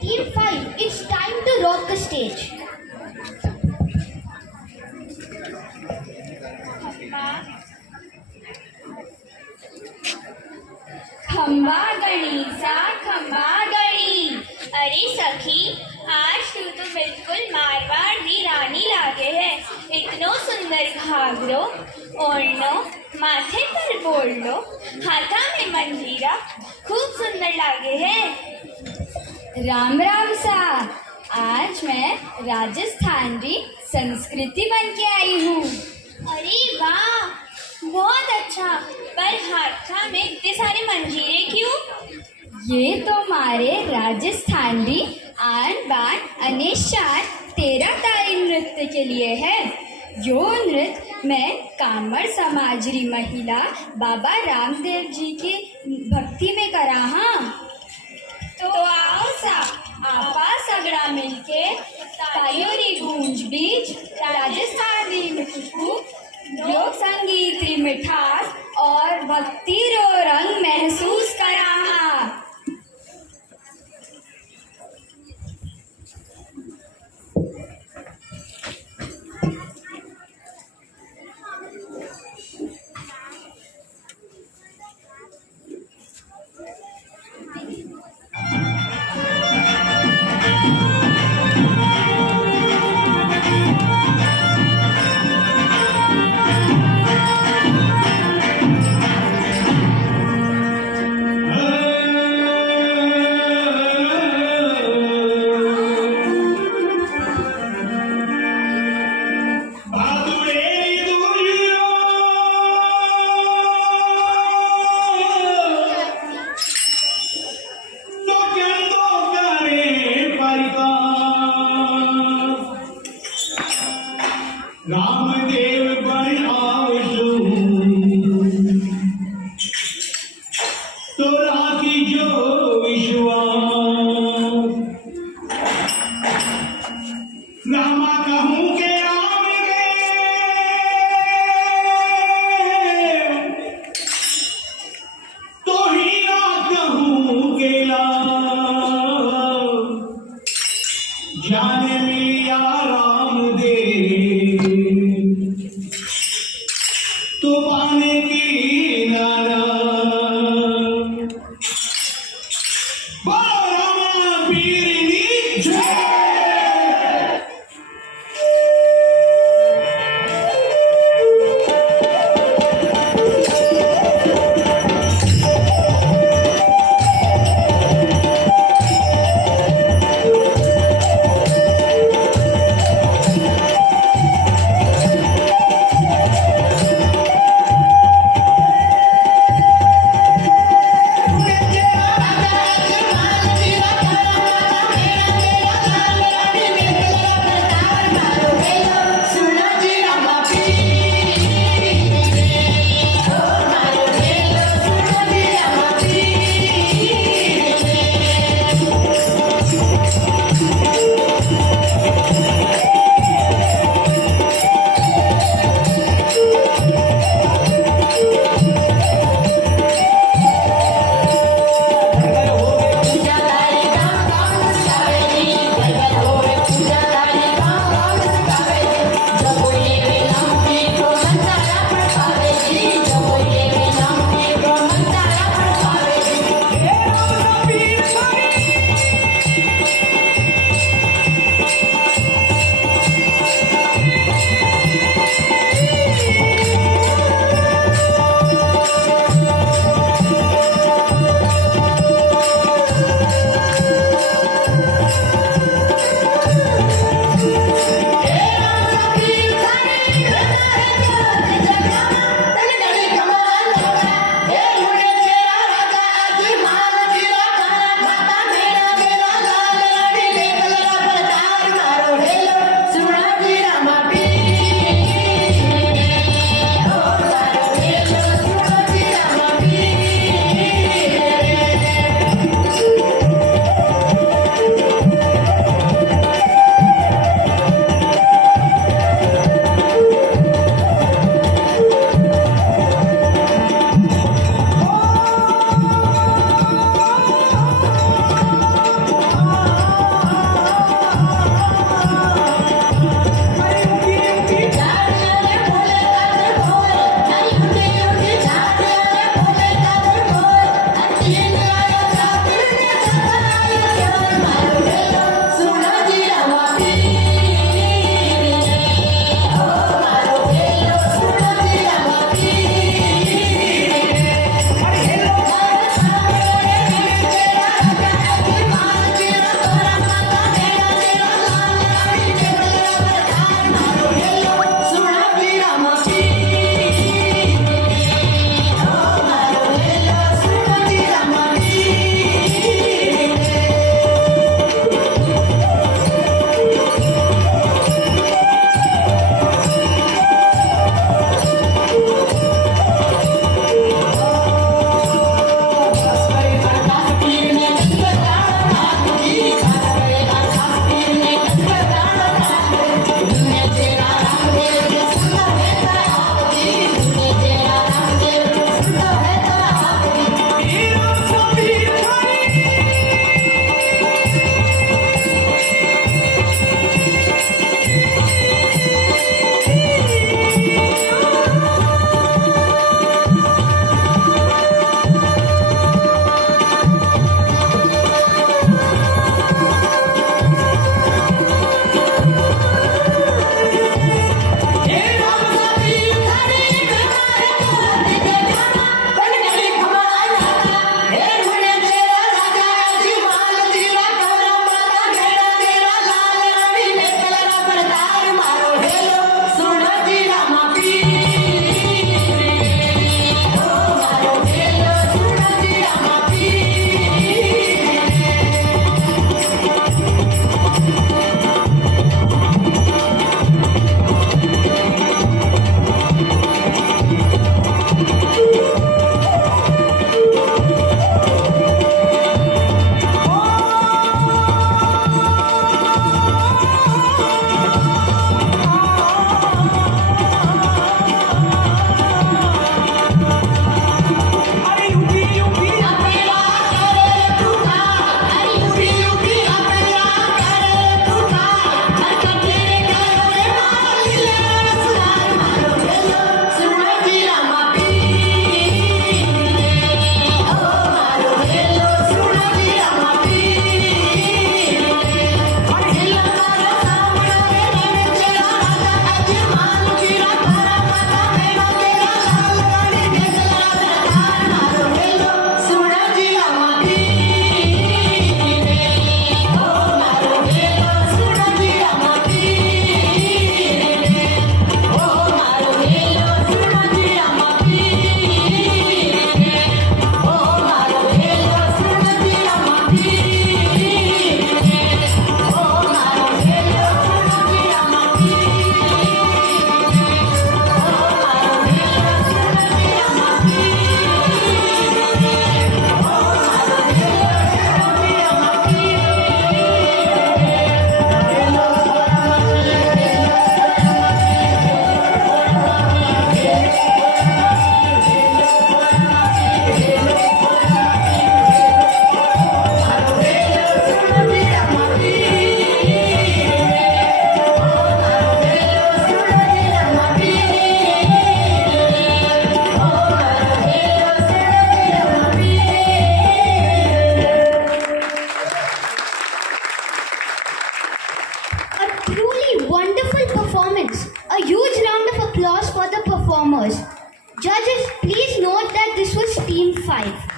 Team 5, it's time to rock the stage. खंबा गणी सा खंबा गणी। अरे सखी, आज तू तो बिल्कुल मारवाड़ दी रानी लागे है। इतनो सुंदर घाघरो ओढ़नो, माथे पर बोलो, हाथा में मंजीरा, खूब सुंदर लागे है। राम राम सा। आज मैं राजस्थान की संस्कृति बन के आई हूँ। अरे वाह, बहुत अच्छा। पर हाथा में इतने सारे मंजीरे क्यों? ये तो हमारे राजस्थान की आन बान अनिशान 13 तारी नृत्य के लिए है। यो नृत्य मैं कामड़ समाज री महिला बाबा रामदेव जी की भक्ति में करा। हाँ तो आओ सा, आपा सगड़ा मिलके तालियों री गूंज बीच राजस्थान री मिठू लोक संगीत री मिठास और भक्ति रो रंग महसूस करा। रामदेव बन आवजो तो राखी जो विश्वास। रामा कहूँ के राम तो ही ना कहूँ के जान लिया रामदेव तो पाने की नारा। बोलो रामा पीर जय। truly wonderful performance. A huge round of applause for the performers. Judges, please note that this was Team 5.